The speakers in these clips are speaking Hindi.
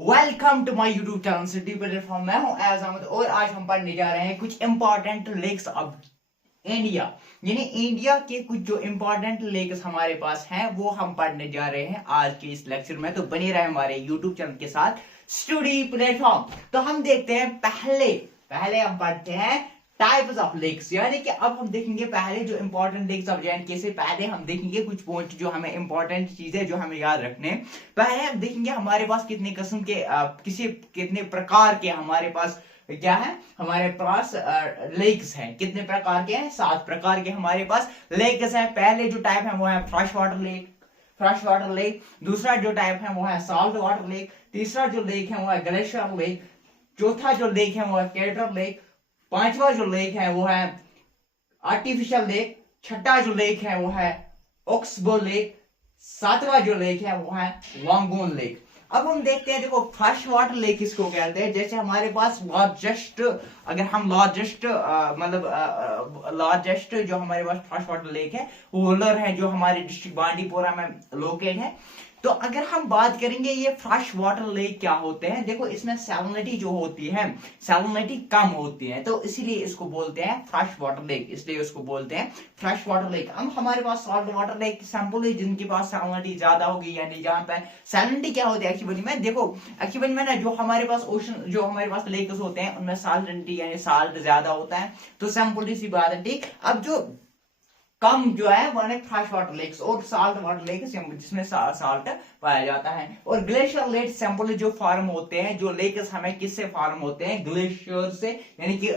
Welcome to my YouTube channel city platform. मैं हूं एज अहमद और आज हम पढ़ने जा रहे हैं कुछ इंपॉर्टेंट लेक्स ऑफ इंडिया। यानी इंडिया के कुछ जो इंपॉर्टेंट लेक्स हमारे पास हैं वो हम पढ़ने जा रहे हैं आज के इस लेक्चर में। तो बने रहे हमारे यूट्यूब चैनल के साथ स्टडी प्लेटफॉर्म। तो हम देखते हैं पहले हम पढ़ते हैं टाइप्स ऑफ लेक्स। यानी कि अब हम देखेंगे पहले जो इंपॉर्टेंट लेक्स ऑफ जे से पहले हम देखेंगे कुछ पॉइंट जो हमें इंपॉर्टेंट चीजें जो हमें याद रखने। पहले हम देखेंगे हमारे पास कितने किस्म के कितने प्रकार के हमारे पास क्या है, हमारे पास लेक्स हैं। कितने प्रकार के हैं? 7 प्रकार के हमारे पास लेक्स हैं। पहले जो टाइप है वो है फ्रेश वाटर लेक। दूसरा जो टाइप है वो है सॉल्ट वाटर लेक। तीसरा जो लेक है वो है ग्लेशियर लेक। चौथा जो लेक है वो है क्रेटर लेक। पांचवा जो लेक है वो है आर्टिफिशियल लेक। छठा जो लेक है वो है ऑक्सबो लेक। सातवां जो लेक है वो है लॉन्गून लेक। अब हम देखते हैं, देखो फ्रेश वाटर लेक किसको कहते हैं। जैसे हमारे पास लार्जेस्ट, अगर हम लार्जेस्ट लार्जेस्ट जो हमारे पास फ्रेश वाटर लेक है वो वुलर है, जो हमारे डिस्ट्रिक्ट बांडीपोरा में लोकेट है। तो अगर हम बात करेंगे ये फ्रेश वाटर लेक क्या होते हैं, देखो इसमें सैलिनिटी जो होती है, सैलिनिटी कम होती है, तो इसीलिए इसको बोलते हैं फ्रेश वाटर लेक, इसलिए उसको बोलते हैं फ्रेश वाटर लेक। अब हमारे पास सॉल्ट वाटर लेक सैंपल है जिनके पास सैलिनिटी ज्यादा होगी, यानी जहां पे सैलिनिटी क्या होती है एक्चुअली में, देखो एक्चुअली में ना जो हमारे पास ओशन, जो हमारे पास लेक्स होते हैं उनमें सैलिनिटी यानी साल्ट ज्यादा होता है, तो सैंपल सी बात है। ठीक, अब जो कम जो है वो फ्रेश वाटर लेक्स और साल्ट वाटर लेक्स जिसमें साल्ट पाया जाता है। और ग्लेशियर लेक सैंपल जो फार्म होते हैं, जो लेक्स हमें किससे फार्म होते हैं? ग्लेशियर से, यानी कि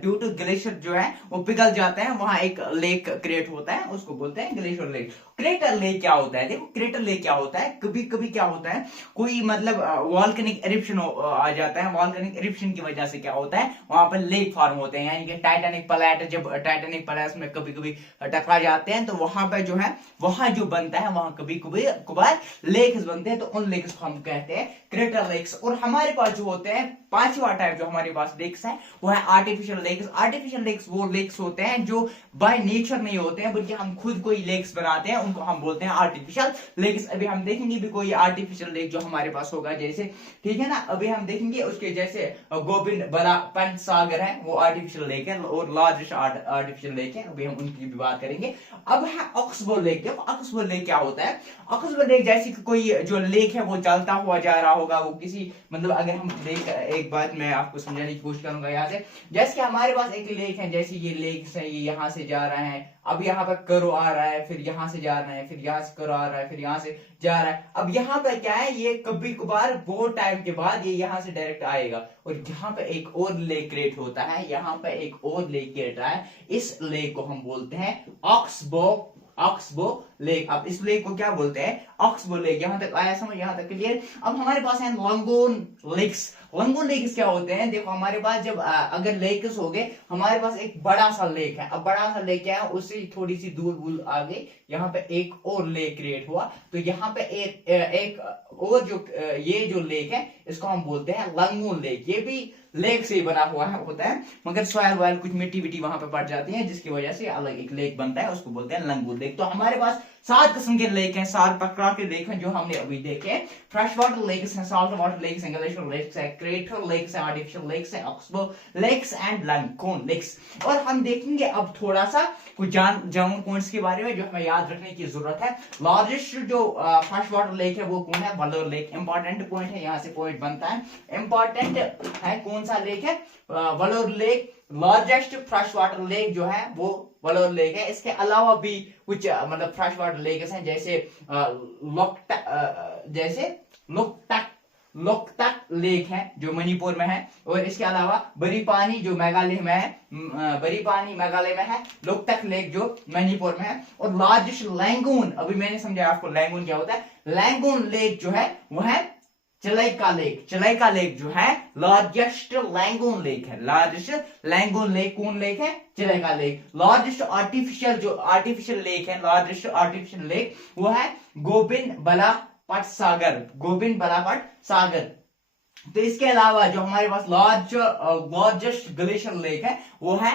ड्यू टू ग्लेशियर जो है वो पिघल जाते हैं, वहां एक लेक क्रिएट होता है, उसको बोलते हैं ग्लेशियर लेक। क्रेटर लेक क्या होता है? देखो क्रेटर लेक क्या होता है, कभी कभी क्या होता है कोई मतलब वॉल्केनिक इरिप्शन आ जाता है, वॉल्केनिक इरिप्शन की वजह से क्या होता है वहां पर लेक फार्म होते हैं, यानी कि टाइटैनिक प्लेट, जब टाइटैनिक प्लेट में कभी कभी टकरा जाते हैं तो वहां पर जो है वहां जो बनता है वहां कभी कभी कभार लेक्स बनते हैं, तो उन लेक्स को हम कहते हैं क्रेटर लेक्स। और हमारे पास जो होते हैं पांचवा टाइप जो हमारे पास लेक्स है वो है आर्टिफिशियल लेक्स। आर्टिफिशियल लेक्स वो लेक्स होते हैं जो बाय नेचर नहीं होते हैं, बल्कि हम खुद कोई लेक्स बनाते हैं, उनको हम बोलते हैं आर्टिफिशियल लेक्स। अभी हम देखेंगे भी कोई आर्टिफिशियल लेक जो हमारे पास होगा, जैसे ठीक है ना, अभी हम देखेंगे उसके जैसे गोविंद बला पंच सागर है, वो आर्टिफिशियल लेक है और लार्जेस्ट आर्टिफिशियल लेक है, अभी हम उनकी भी बात करेंगे। अब है ऑक्सबो लेक। देखो ऑक्सबो लेक क्या होता है? ऑक्सबो लेक जैसे कि कोई जो लेक है वो चलता हुआ जा रहा होगा, वो किसी मतलब अगर हम लेक, एक बात मैं आपको समझाने की कोशिश करूंगा यहाँ से। जैसे कि हमारे पास एक लेक है, जैसे ये लेक है, ये यहाँ से जा रहा है, अब यहाँ पर करो आ रहा है, फिर यहाँ से जा रहा है, फिर यहाँ से करो आ रहा है, फिर यहाँ से जा रहा है। अब यहाँ पर क्या है, ये कभी कभार बहुत टाइम के बाद ये यहाँ से डायरेक्ट आएगा और यहाँ पे एक और लेक क्रिएट होता है, यहाँ पे एक और लेक क्रिएट है। इस लेक को हम बोलते हैं ऑक्सबो लेक। अब इस लेक को क्या बोलते हैं? Oxbow lake. यहां तक आया समझ? यहां तक क्लियर? अब हमारे पास है लॉन्गून लेक्स। लॉन्गून लेक्स क्या होते हैं? देखो हमारे पास जब अगर लेक्स हो गए, हमारे पास एक बड़ा सा लेक है। अब बड़ा सा लेक क्या है, उससे थोड़ी सी दूर आगे यहाँ पे एक और लेक क्रिएट हुआ, तो यहाँ पे एक और जो ये जो लेक है इसको हम बोलते हैं लंगून लेक। ये भी लेक से बना हुआ है होता है, मगर सॉइल वायल कुछ मिट्टी विट्टी वहां पे पड़ जाती है, जिसकी वजह से अलग एक लेक बनता है, उसको बोलते हैं लंगून लेक। तो हमारे पास 7 किस्म के लेक हैं, 7 प्रकार के लेक हैं जो हमने अभी देखे। फ्रेश वाटर लेक्स हैं, सॉल्ट वाटर लेक्स हैं, ग्लेशियर लेक्स हैं, क्रेटर लेक्स हैं, आर्टिफिशियल लेक्स हैं, ऑक्सबो लेक्स एंड लंगून लेक्स। और हम देखेंगे अब थोड़ा सा कुछ जर्नल पॉइंट्स के बारे में जो हमें याद रखने की जरूरत है। लार्जेस्ट जो फ्रेश वाटर लेक है वो कौन है? वलोर लेक। इंपॉर्टेंट पॉइंट है, यहाँ से पॉइंट बनता है, इंपॉर्टेंट है। कौन सा लेक है? Wular lake. Largest fresh water lake जो है वो वलोर लेक है। इसके अलावा भी कुछ मतलब फ्रेश वाटर लेक्स हैं, जैसे लोकटक लेक है जो मणिपुर में है, और इसके अलावा बड़ी पानी जो मेघालय में है, बड़ी पानी मेघालय में है, लोकटक लेक जो मणिपुर में है। और लार्जेस्ट लैंगून, अभी मैंने समझाया आपको लैंगून क्या होता है। लैंगून लेक जो है वो है चिलाइका लेक। चिलाइका लेक जो है लार्जेस्ट लैंगून लेक है। लार्जेस्ट लैंगून लेक कौन लेक है? चिलाइका लेक। लार्जेस्ट आर्टिफिशियल लेक है, लार्जेस्ट आर्टिफिशियल लेक वो है गोविंद बलापट सागर। तो इसके अलावा जो हमारे पास लार्जेस्ट ग्लेशियर लेक है वो है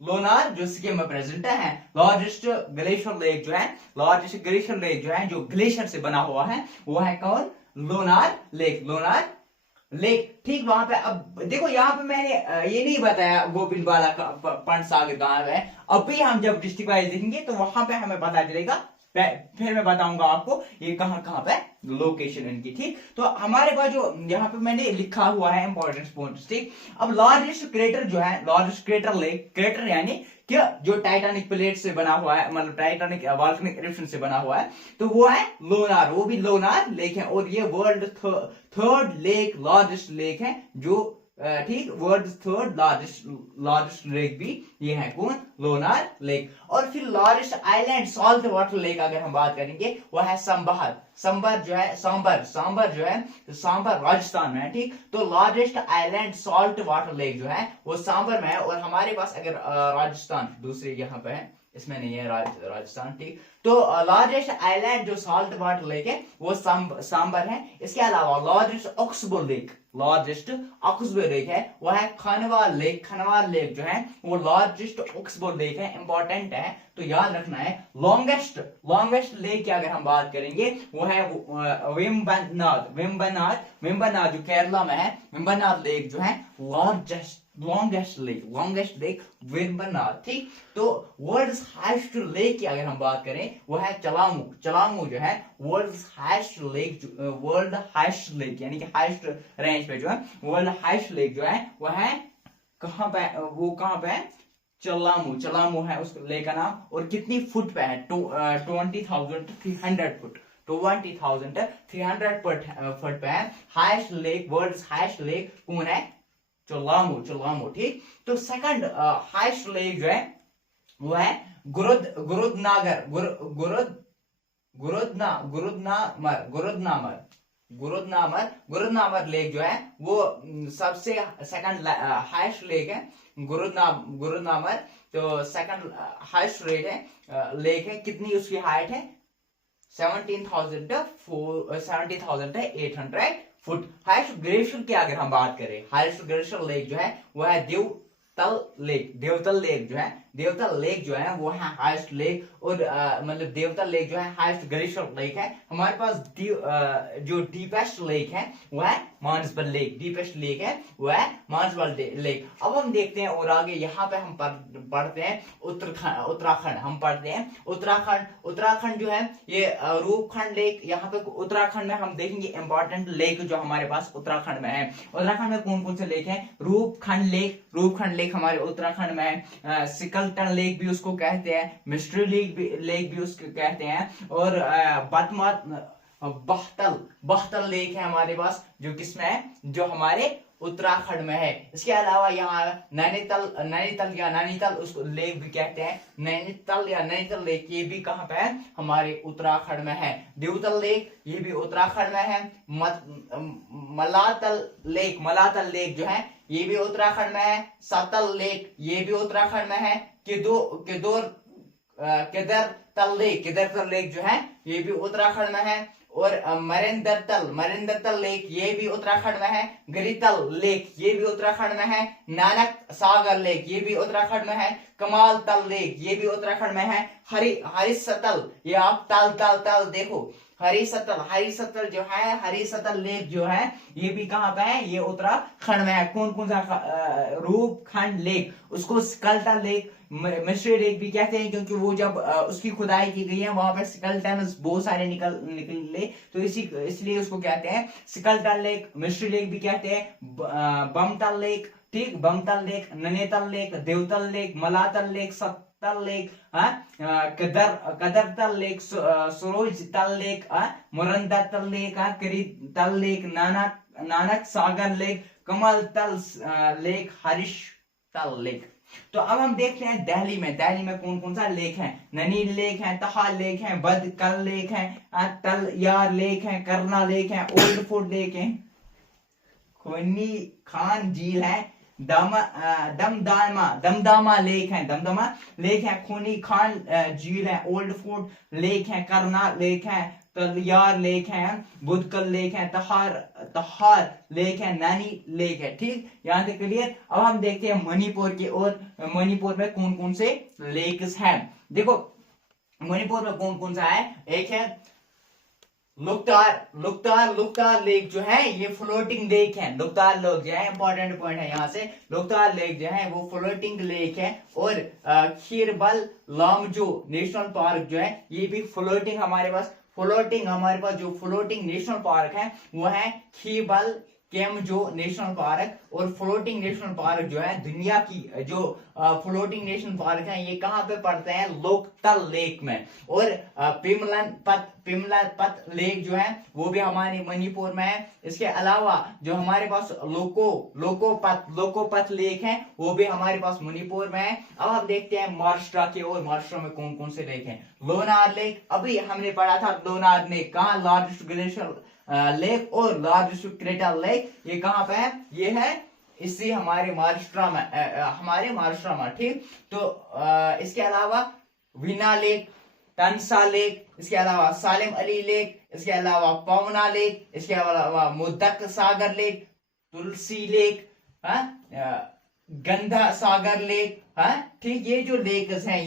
लोनार जो सिक्किम में प्रेजेंट है। लार्जेस्ट ग्लेशियर लेक जो है जो ग्लेशियर से बना हुआ है वो है कौन? लोनार लेक, लोनार लेक, ठीक वहां पे। अब देखो यहाँ पे मैंने ये नहीं बताया गोविंद बाला का पंड सागर कहाँ है, अभी हम जब डिस्ट्रिक्ट वाइज देखेंगे तो वहां पे हमें पता चलेगा, फिर मैं बताऊंगा आपको ये कहाँ कहाँ पे लोकेशन इनकी, ठीक। तो हमारे पास जो यहाँ पे मैंने लिखा हुआ है इंपॉर्टेंट पॉइंट्स, ठीक। अब लार्जेस्ट क्रेटर जो है, लार्जेस्ट क्रेटर लेक, क्रेटर यानी क्या, जो टाइटैनिक प्लेट से बना हुआ है, मतलब टाइटैनिक वॉल्केनिक इरप्शन से बना हुआ है, तो वो है लोनार, वो भी लोनार लेक है। और ये world third lake, largest lake है, जो ठीक, वर्ल्ड थर्ड लार्जेस्ट लेक भी ये है, कौन, लोनार लेक। और फिर largest island salt water lake अगर हम बात करेंगे वो है सांबर, सांबर जो है, सांबर जो है, सांबर राजस्थान में है, ठीक। तो largest island salt water lake जो है वो सांबर में है। और हमारे पास अगर राजस्थान दूसरे यहाँ पे है, इसमें नहीं है राजस्थान, ठीक। तो लार्जेस्ट आइलैंड जो सॉल्ट वाटर लेक है वो सांबर है। इसके अलावा largest oxbow lake, largest oxbow lake है वो है खनवाल लेक, खनवाल लेक जो है वो लार्जेस्ट ऑक्सबो लेक है, इंपॉर्टेंट है तो याद रखना है। लॉन्गेस्ट लेक की अगर हम बात करेंगे वो है वेम्बनाड जो केरला में है, वेम्बनाड लेक जो है लॉन्गेस्ट लेक वेम्बनाड, ठीक। तो वर्ल्ड हाईएस्ट लेक की अगर हम बात करें वो है चलामू जो है वर्ल्ड हाईएस्ट लेक यानी कि हाईएस्ट रेंज पे जो है वर्ल्ड हाईएस्ट लेक जो है वो है कहां पे, वो कहां पे है, चलामू है उस लेक का नाम। और कितनी फुट पे है, 20,300 फुट, 20,300 फुट पे है highest lake, world highest lake कौन है, चलामू, ठीक। तो सेकंड हाईएस्ट लेक जो है वो है गुरुदनामर लेक जो है वो सबसे सेकंड हाईएस्ट लेक है, गुरुदनामर। तो सेकंड हाईएस्ट लेक है, कितनी उसकी हाइट है, 17,800 फुट। हाईएस्ट ग्लेशियर की अगर हम बात करें, हाईएस्ट ग्लेशियर लेक जो है वो है देवतल लेक जो है वो है हाईएस्ट लेक। और मतलब देवतल लेक जो है हाईएस्ट ग्लेशियर लेक है। हमारे पास जो डीपेस्ट लेक है वो है मानसबल लेक, डीपेस्ट लेक है वो है मानसबल लेक। अब हम देखते हैं और आगे यहाँ पे हम पढ़ते हैं उत्तराखंड, हम पढ़ते हैं उत्तराखंड जो है ये रूपखंड लेक, यहाँ पे उत्तराखंड में हम देखेंगे इंपॉर्टेंट लेक जो हमारे पास उत्तराखंड में है। उत्तराखंड में कौन कौन से लेक है, रूपखंड लेक हमारे उत्तराखंड में है, सिकलटन लेक भी उसको कहते हैं, मिस्ट्री लेक भी उसको कहते हैं। और बहतल लेक है हमारे पास, जो किसमें है, जो हमारे उत्तराखंड में है। इसके अलावा यहाँ नैनीताल उसको लेक भी कहते हैं, नैनीताल लेक, ये भी कहाँ पे है, हमारे उत्तराखंड में है। देवतल लेक ये भी उत्तराखंड में है। मलातल लेक जो है ये भी उत्तराखंड में है। सतल लेक ये भी उत्तराखंड में है। केदरतल लेक जो है ये भी उत्तराखंड में है। और मरिंदरतल लेक ये भी उत्तराखंड में है। गिरितल लेक ये भी उत्तराखंड में है। नानक सागर लेक ये भी उत्तराखंड में है। कमाल तल लेक ये भी उत्तराखंड में है। हरिसतल, ये आप तल देखो, हरिसतल जो है, हरिसतल लेक जो है ये भी कहाँ पे है, ये उत्तराखंड में है। कौन कौन सा, रूपखंड लेक, उसको स्कलटन लेक, मिस्ट्री लेक भी कहते हैं, क्योंकि वो जब उसकी खुदाई की गई है वहां पे स्कलटन बहुत सारे निकले, तो इसलिए उसको कहते हैं स्कलटन लेक। मिस्ट्री लेक भी कहते हैं, बमतल लेक, ठीक, Bhimtal lake, Nainital lake, Devtal lake, Malatal lake, Sattal lake, Kadartal lake, Saroj Tal lake, Muranda Tal lake, Karital lake, Nanak Sagar lake, Kamal Tal lake, Harish तल लेक। तो अब हम देखते हैं दिल्ली में कौन कौन सा लेक है। ननी लेक है, तहा लेक है, बदकल लेक है, तल यार लेक है, करना लेक है, ओल्ड फोर्ट लेक है, खोनी खान झील है, दमदामा लेक है, खूनी खान झील है, ओल्ड फोर्ट लेक है, करना लेक है, तलियार लेक है, बुदकल लेक है, तहार लेक है, नानी लेक है, ठीक, यहाँ से क्लियर। अब हम देखते हैं मणिपुर की ओर, मणिपुर में कौन कौन से लेक्स हैं। देखो मणिपुर में कौन कौन सा है, एक है लुकतार लेक जो है ये फ्लोटिंग लेक है। लुकतार लेक जो है इंपॉर्टेंट पॉइंट है यहाँ से, लुकतार लेक जो है वो फ्लोटिंग लेक है। और खीरबल लामजो नेशनल पार्क जो है ये भी फ्लोटिंग हमारे पास जो फ्लोटिंग नेशनल पार्क है वो है खीरबल केमजो नेशनल पार्क। और फ्लोटिंग नेशनल पार्क जो है दुनिया की जो फ्लोटिंग नेशनल पार्क है ये कहाँ पे पड़ते हैं, लोकतल लेक में। और पिमलपत लेक जो है वो भी हमारे मणिपुर में है। इसके अलावा जो हमारे पास लोकोपत लेक है वो भी हमारे पास मणिपुर में है। अब हम देखते हैं महाराष्ट्र के, और महाराष्ट्र में कौन कौन से लेक हैं। लोनार लेक, अभी हमने पढ़ा था लोनार लेक कहाँ, लार्जेस्ट ग्लेशियर लेक और लार्जेस्ट क्रेटर लेक ये कहाँ पे है, ये है इसी हमारे महाराष्ट्र में, ठीक। तो इसके अलावा वीना लेक, टंसा लेक, इसके अलावा सालिम अली लेक, इसके अलावा पवना लेक, इसके अलावा मुद्दक सागर लेक, तुलसी लेक, गंधा सागर लेक, ठीक। ये जो लेक्स हैं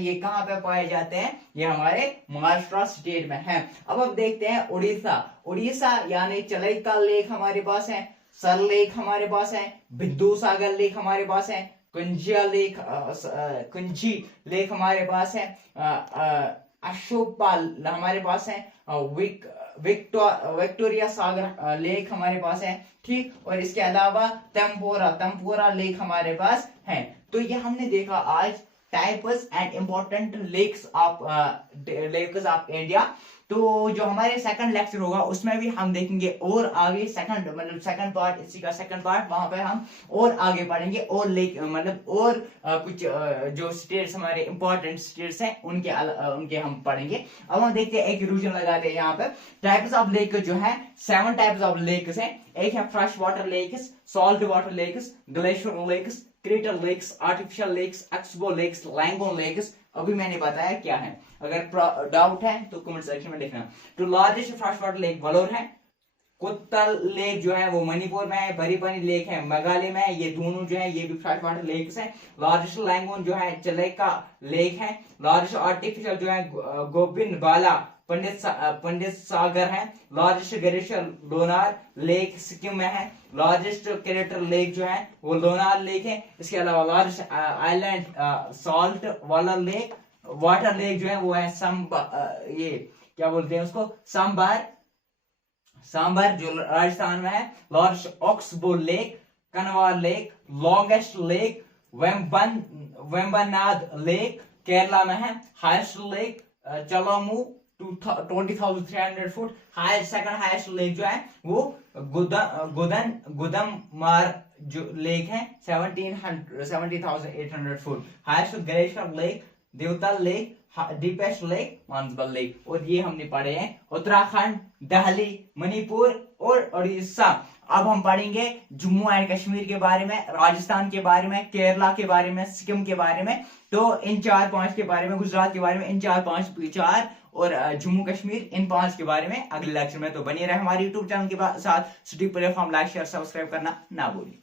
ये कहाँ पे पाए जाते हैं, ये हमारे महाराष्ट्र स्टेट में है। अब हम देखते हैं उड़ीसा यानी चलैका लेक हमारे पास है, सर लेक हमारे पास है, बिंदु सागर लेक हमारे पास है, कुंजी लेक हमारे पास है, अशोकपाल हमारे पास है, विक्टोरिया सागर लेक हमारे पास है, ठीक। और इसके अलावा तंपोरा लेक हमारे पास है। तो ये हमने देखा आज types and important lakes of India. तो जो हमारे सेकंड लेक्चर होगा उसमें भी हम देखेंगे और आगे सेकंड पार्ट, इसी का सेकंड पार्ट, वहां पे हम और आगे पढ़ेंगे और लेक और कुछ जो स्टेट्स हमारे इंपॉर्टेंट स्टेट्स हैं उनके हम पढ़ेंगे। अब हम देखते हैं, एक रिवीजन लगाते हैं यहाँ पे। टाइप्स ऑफ लेक जो है 7 टाइप्स ऑफ लेक्स हैं। एक है fresh water lakes, salt water lakes, glacier lakes, crater lakes, artificial lakes, oxbow lakes, lagoon lakes. अभी मैंने बताया क्या है, अगर डाउट है तो कमेंट सेक्शन में लिखना। तो largest fresh water lake Vlora है, कुत्तल लेक जो है वो मणिपुर में है, बरीपनी लेक है मेघालय में है। ये दोनों जो है ये भी फ्रेश वाटर लेक्स है। लार्जेस्ट लैंगोन जो है चलेका लेक है। लार्जेस्ट आर्टिफिशियल जो है गोबिंद बाला पंडित सागर है। Largest glacier Lonar lake Sikkim में है। लार्जेस्ट क्रेटर लेक जो है वो लोनार लेक है। इसके अलावा largest island salt water lake जो है वो है ये क्या बोलते हैं उसको, सांबर जो राजस्थान में है। Largest oxbow lake, Kanwar lake, longest lake Vembanad lake Kerala में है। Highest lake Cholamu 20,300 foot. Second highest lake जो है वो गुदममार जो लेक है 70,800 foot. Highest glacier lake Devtal lake, deepest lake Manasbal lake. और ये हमने पढ़े हैं उत्तराखंड, दिल्ली, मणिपुर और उड़ीसा। अब हम पढ़ेंगे जम्मू एंड कश्मीर के बारे में, राजस्थान के बारे में, केरला के बारे में, सिक्किम के बारे में। तो इन 4-5 के बारे में, गुजरात के बारे में, इन 4 और जम्मू कश्मीर, इन 5 के बारे में अगले लेक्चर में। तो बने रहे हमारे यूट्यूब चैनल के साथ। City platform like share subscribe करना ना भूलिए।